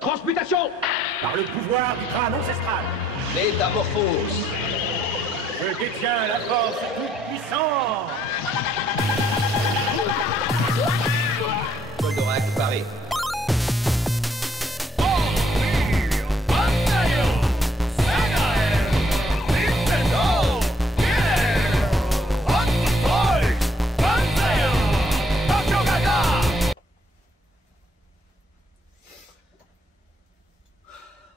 Transmutation par le pouvoir du crâne ancestral. Métamorphose. Je détiens la force toute puissante. Goldorak paré.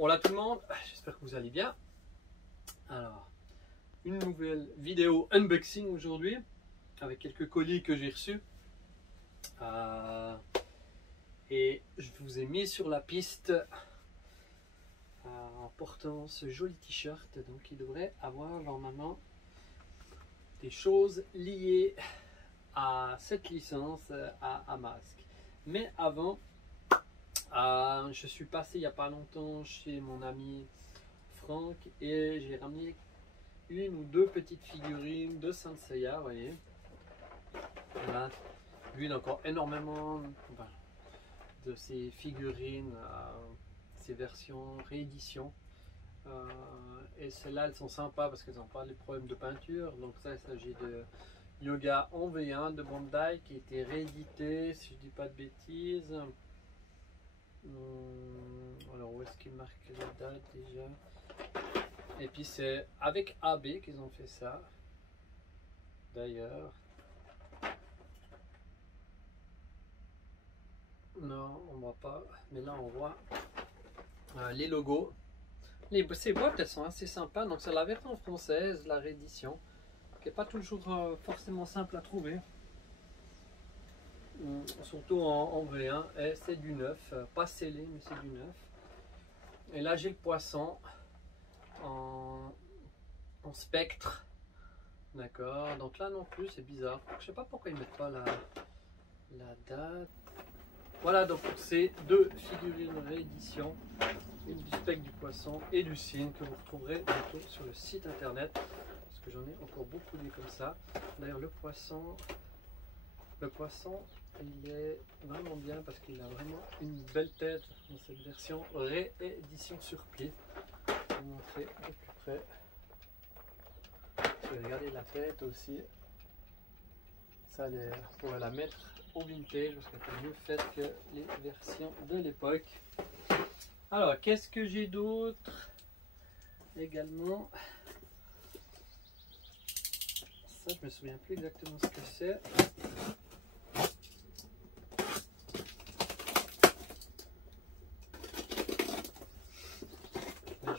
Hola tout le monde, j'espère que vous allez bien. Alors, une nouvelle vidéo unboxing aujourd'hui avec quelques colis que j'ai reçus. Et je vous ai mis sur la piste en portant ce joli t-shirt. Donc il devrait avoir normalement des choses liées à cette licence à masque. Mais avant, je suis passé il n'y a pas longtemps chez mon ami Franck et j'ai ramené une ou deux petites figurines de Saint Seiya, vous voyez. Voilà. Lui il a encore énormément de ces figurines, ces versions réédition. Et celles-là elles sont sympas parce qu'elles n'ont pas les problèmes de peinture. Donc ça il s'agit de Yoga en V1 de Bandai qui a été réédité si je dis pas de bêtises. Alors où est-ce qu'il marque la date déjà? Et puis c'est avec AB qu'ils ont fait ça d'ailleurs. Non on voit pas, mais là on voit les logos. Ces boîtes elles sont assez sympas. Donc c'est la version française, la réédition, qui n'est pas toujours forcément simple à trouver. Surtout en V1, et c'est du neuf, pas scellé mais c'est du neuf. Et là j'ai le poisson en spectre, d'accord. Donc là non plus c'est bizarre, je sais pas pourquoi ils mettent pas la date. Voilà, donc c'est deux figurines réédition, une du spectre du poisson et du cygne que vous retrouverez bientôt sur le site internet, parce que j'en ai encore beaucoup des comme ça. D'ailleurs le poisson il est vraiment bien parce qu'il a vraiment une belle tête dans cette version réédition sur pied. Je vais vous montrer de plus près. Je vais regarder la tête aussi. Ça, on pourrait la mettre au vintage parce qu'elle est mieux faite que les versions de l'époque. Alors, qu'est-ce que j'ai d'autre également? Ça, je me souviens plus exactement ce que c'est.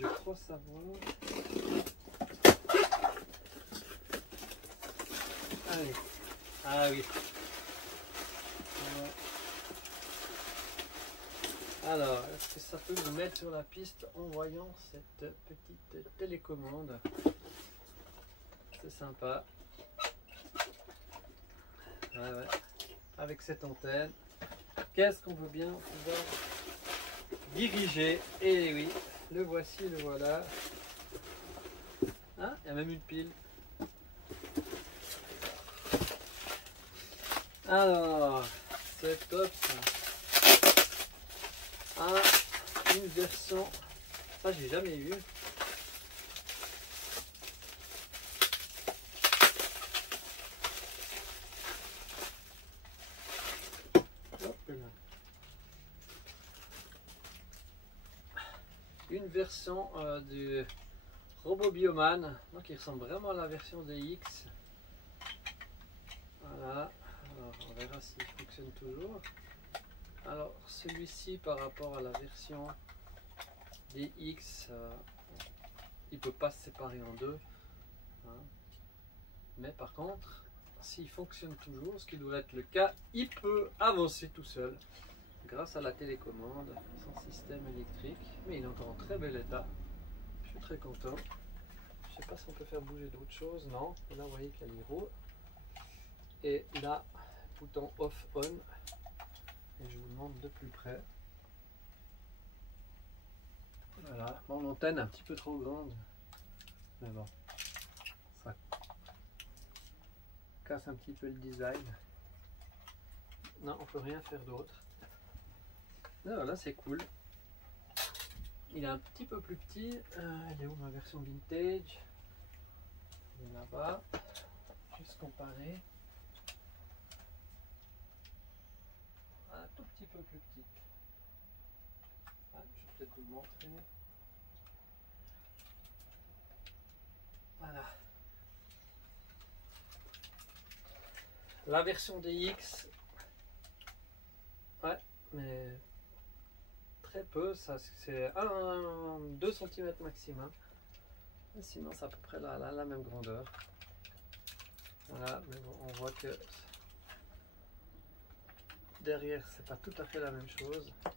Je crois savoir. Ah oui. Ah oui. Alors, est-ce que ça peut vous mettre sur la piste en voyant cette petite télécommande? C'est sympa. Ouais. Avec cette antenne, qu'est-ce qu'on veut bien pouvoir diriger? Et oui. Le voici, le voilà. Ah, il y a même une pile. Alors, c'est top ça. Ah, une version. Ça, j'ai jamais eu. Hop là. Une version du Robot Bioman, donc il ressemble vraiment à la version des X. Voilà, alors on verra s'il fonctionne toujours. Alors celui-ci par rapport à la version des X, il peut pas se séparer en deux, hein. Mais par contre s'il fonctionne toujours, ce qui doit être le cas, il peut avancer tout seul grâce à la télécommande, son système électrique. Mais il est encore en très bel état, je suis très content. Je sais pas si on peut faire bouger d'autres choses, non. Et là vous voyez qu'il y a les roues et là bouton off on, et je vous montre de plus près. Voilà, bon, l'antenne est un petit peu trop grande, mais bon, ça casse un petit peu le design. Non, on peut rien faire d'autre. Et voilà, c'est cool. Il est un petit peu plus petit. Elle est où ma version vintage? Elle est là-bas. Juste comparer. Un tout petit peu plus petite. Ah, je vais peut-être vous le montrer. Voilà. La version DX, ouais, mais très peu, ça c'est 2 cm maximum. Et sinon, c'est à peu près la même grandeur. Voilà, mais bon, on voit que derrière, c'est pas tout à fait la même chose. Hop,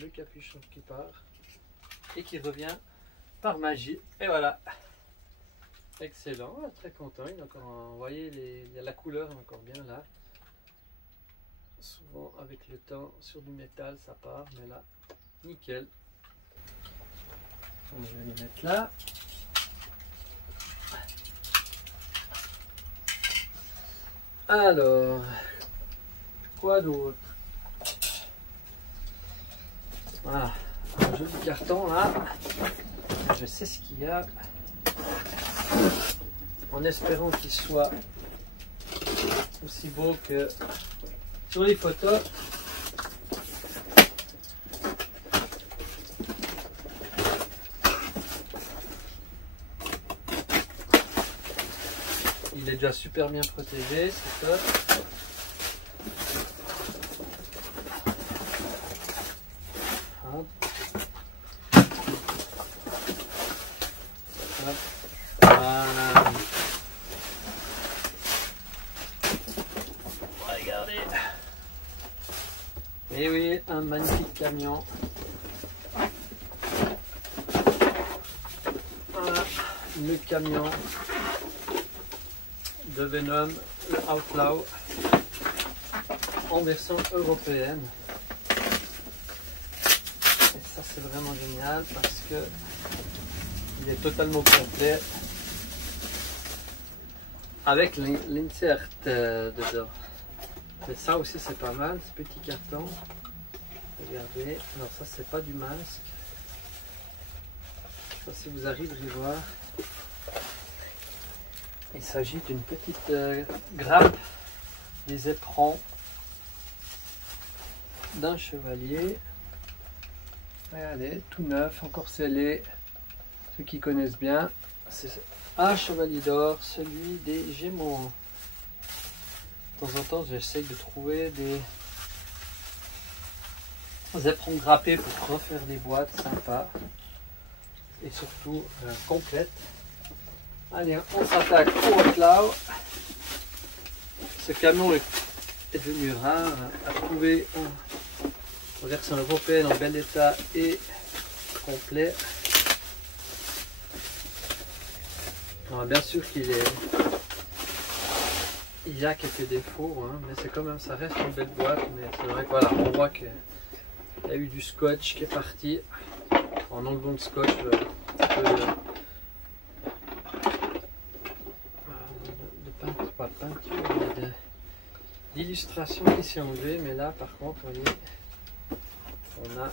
le capuchon qui part et qui revient par magie. Et voilà. Excellent, très content. Il est encore, vous voyez, la couleur est encore bien là. Souvent, avec le temps, sur du métal, ça part, mais là, nickel. Donc, je vais le mettre là. Alors, quoi d'autre? Voilà, un joli carton là. Je sais ce qu'il y a. En espérant qu'il soit aussi beau que sur les photos. Il est déjà super bien protégé, c'est top. Hop. Hop. Voilà. Regardez. Et oui, un magnifique camion. Voilà, le camion de Venom, le Outlaw, en version européenne. Et ça, c'est vraiment génial parce que il est totalement complet avec l'insert dedans. Mais ça aussi, c'est pas mal, ce petit carton. Regardez, alors ça, c'est pas du masque. Je sais pas si vous arriverez à voir. Il s'agit d'une petite grappe des éperons d'un chevalier. Regardez, tout neuf, encore scellé. Ceux qui connaissent bien, c'est un chevalier d'or, celui des Gémeaux. De temps en temps, j'essaye de trouver des éperons grappés pour refaire des boîtes sympas et surtout complètes. Allez, on s'attaque au Outlaw. Ce camion est devenu rare à trouver en version européenne, en bel état et complet. Alors, bien sûr qu'il est, il y a quelques défauts, hein, mais c'est quand même, ça reste une belle boîte. Mais c'est vrai que voilà, on voit qu'il y a eu du scotch qui est parti. En enlevant le scotch, pas de peinture, mais d'illustration qui s'est enlevée. Mais là, par contre, vous voyez, on a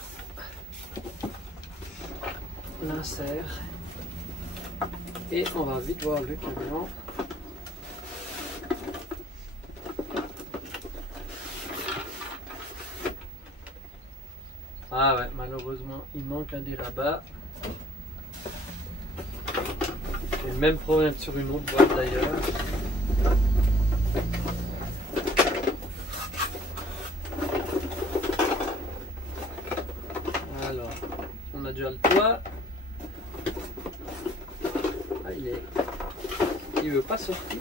l'insert et on va vite voir le camion. Ah ouais, malheureusement, il manque un des rabats. J'ai le même problème sur une autre boîte d'ailleurs. Alors, on a déjà le toit. Ah, il veut pas sortir.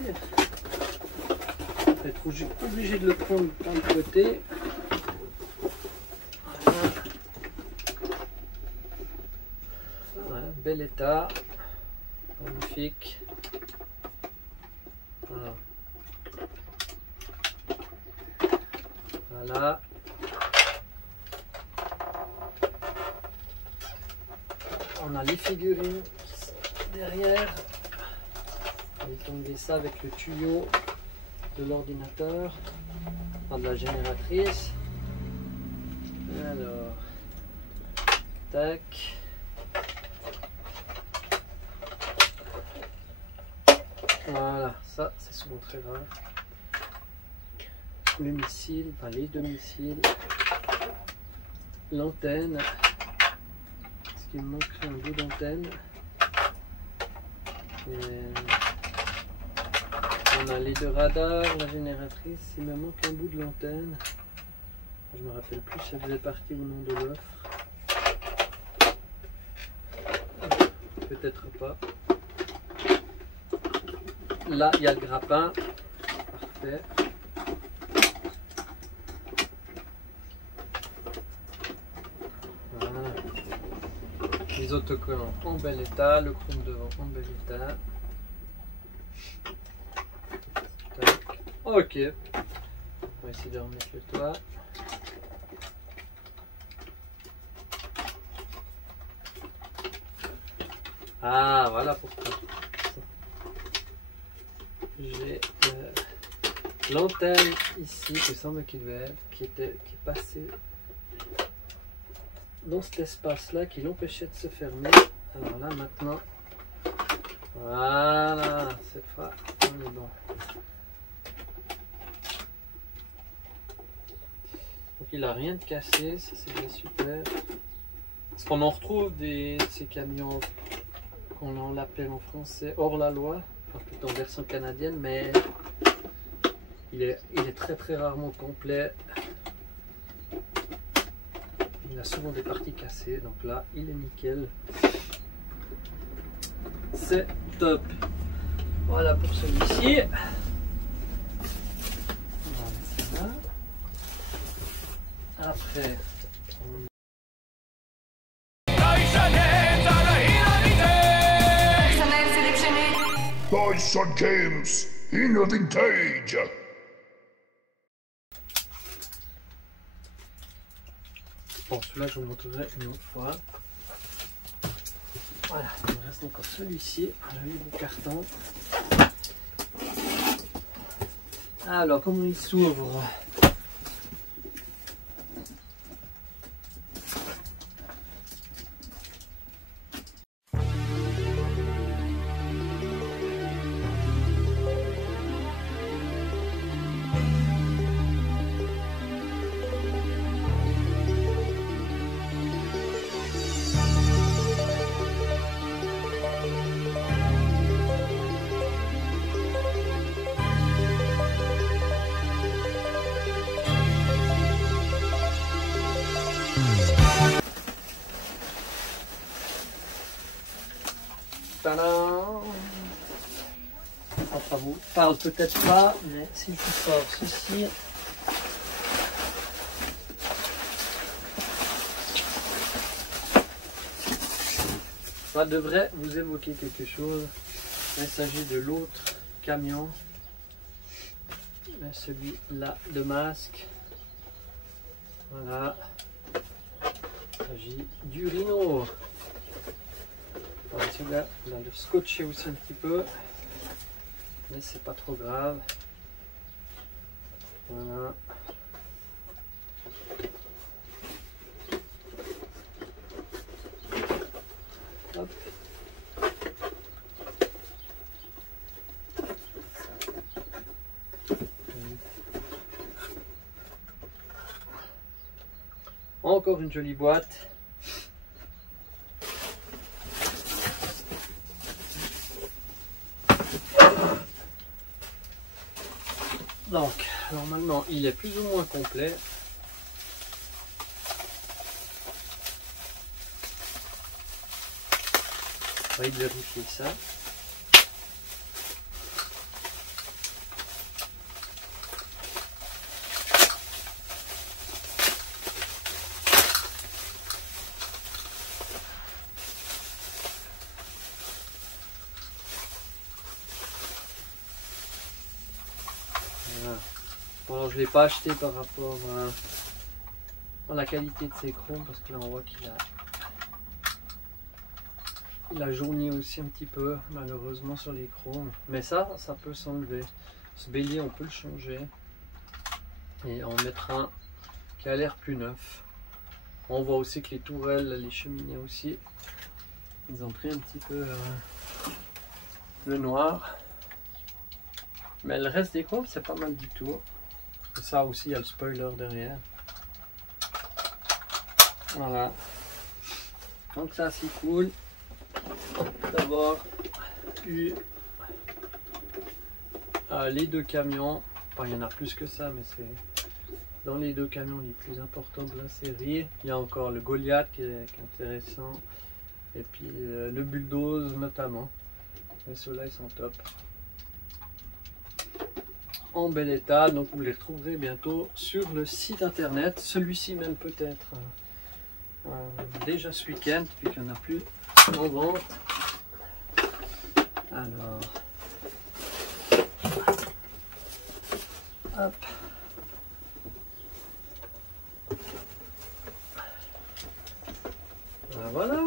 Je vais être obligé de le prendre par le côté. Voilà, bel état, magnifique. Voilà. Voilà. On a les figurines derrière. On va tomber ça avec le tuyau de l'ordinateur, de la génératrice. Alors, Tac. Voilà, ça c'est souvent très rare. Le missile, enfin les deux missiles. L'antenne. Est-ce qu'il me manquerait un bout d'antenne? On a les deux radars, la génératrice. Il me manque un bout de l'antenne. Je me rappelle plus si elle faisait partie ou non de l'offre. Peut-être pas. Là, il y a le grappin. Parfait. Voilà. Les autocollants en bel état. Le chrome devant en bel état. Tac. Ok. On va essayer de remettre le toit. Ah, voilà pourquoi. J'ai l'antenne ici, il me semble qu'il devait être, qui est passée dans cet espace-là, qui l'empêchait de se fermer. Alors là, maintenant, voilà, cette fois, on est bon. Donc il n'a rien de cassé, ça c'est bien super. Parce qu'on en retrouve ces camions, on l'appelle en français hors la loi, enfin plutôt en version canadienne, mais il est très très rarement complet. Il a souvent des parties cassées, donc là il est nickel. C'est top. Voilà pour celui-ci. On va mettre ça là. Après, Dyson Games in vintage. bon, celui-là je vous montrerai une autre fois. Voilà, il me reste encore celui-ci, le carton. Alors, comment il s'ouvre? Tadam! Enfin, vous parle peut-être pas, mais si je sors ceci, ça devrait vous évoquer quelque chose. Il s'agit de l'autre camion, celui-là de masque. Voilà, il s'agit du Rhino. Celui-là, on va le scotcher aussi un petit peu, mais c'est pas trop grave. Voilà. Hop. Encore une jolie boîte. Donc, normalement, il est plus ou moins complet. On va vérifier ça. Bon, je ne l'ai pas acheté par rapport à la qualité de ses chromes, parce que là on voit il a jauni aussi un petit peu, malheureusement, sur les chromes. Mais ça peut s'enlever. Ce bélier, on peut le changer et en mettre un qui a l'air plus neuf. On voit aussi que les tourelles, les cheminées aussi, ils ont pris un petit peu le noir. Mais le reste des groupes, c'est pas mal du tout. Et ça aussi, il y a le spoiler derrière. Voilà. Donc ça, c'est cool d'avoir eu les deux camions. Enfin, il y en a plus que ça, mais c'est dans les deux camions les plus importants de la série. Il y a encore le Goliath qui est intéressant. Et puis le Bulldoze notamment. Mais ceux-là, ils sont top. En bel état, donc vous les retrouverez bientôt sur le site internet. Celui-ci même peut-être déjà ce week-end, puisqu'il n'y en a plus en vente. Alors, hop. Voilà.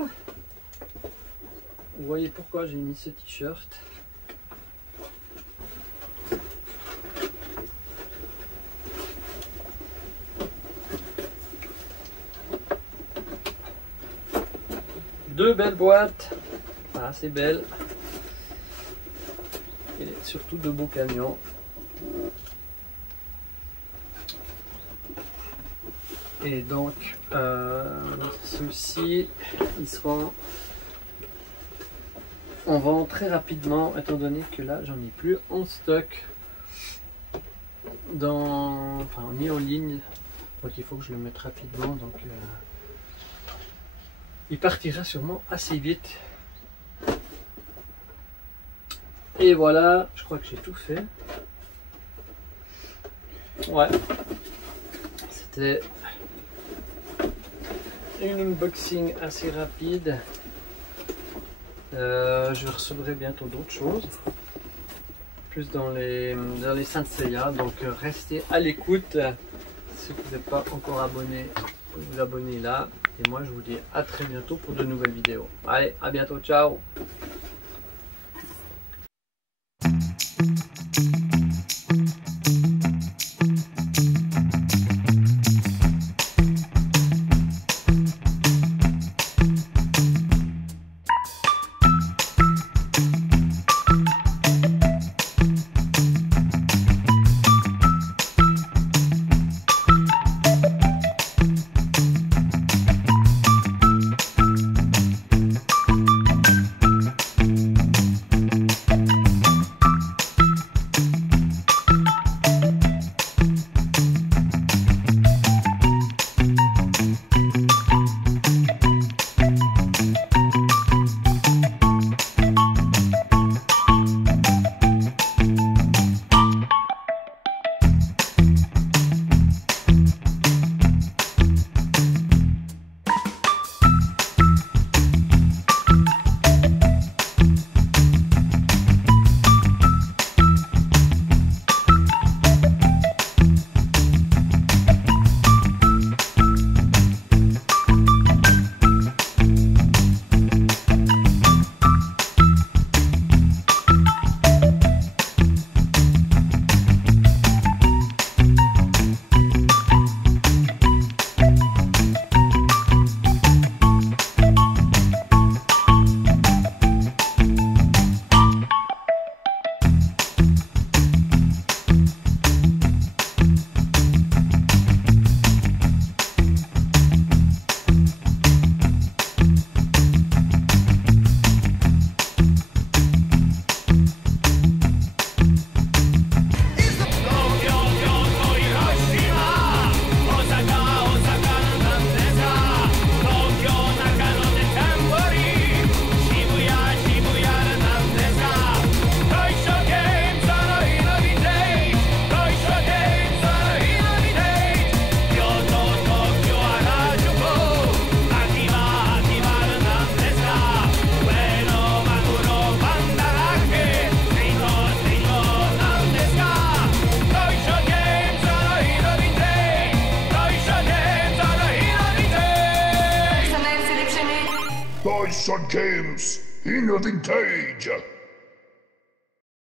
Vous voyez pourquoi j'ai mis ce t-shirt. Deux belles boîtes, assez belles, et surtout de beaux camions. Et donc ceux-ci, ils seront en vente très rapidement, étant donné que là j'en ai plus en stock, mis en ligne, donc il faut que je le mette rapidement. Donc il partira sûrement assez vite. Et voilà, je crois que j'ai tout fait. Ouais, c'était une unboxing assez rapide. Je recevrai bientôt d'autres choses, plus dans les Saint Seiya, donc restez à l'écoute. Si vous n'êtes pas encore abonné, vous abonnez là. Et moi je vous dis à très bientôt pour de nouvelles vidéos. Allez, à bientôt, ciao! Toys and Games in the Vintage.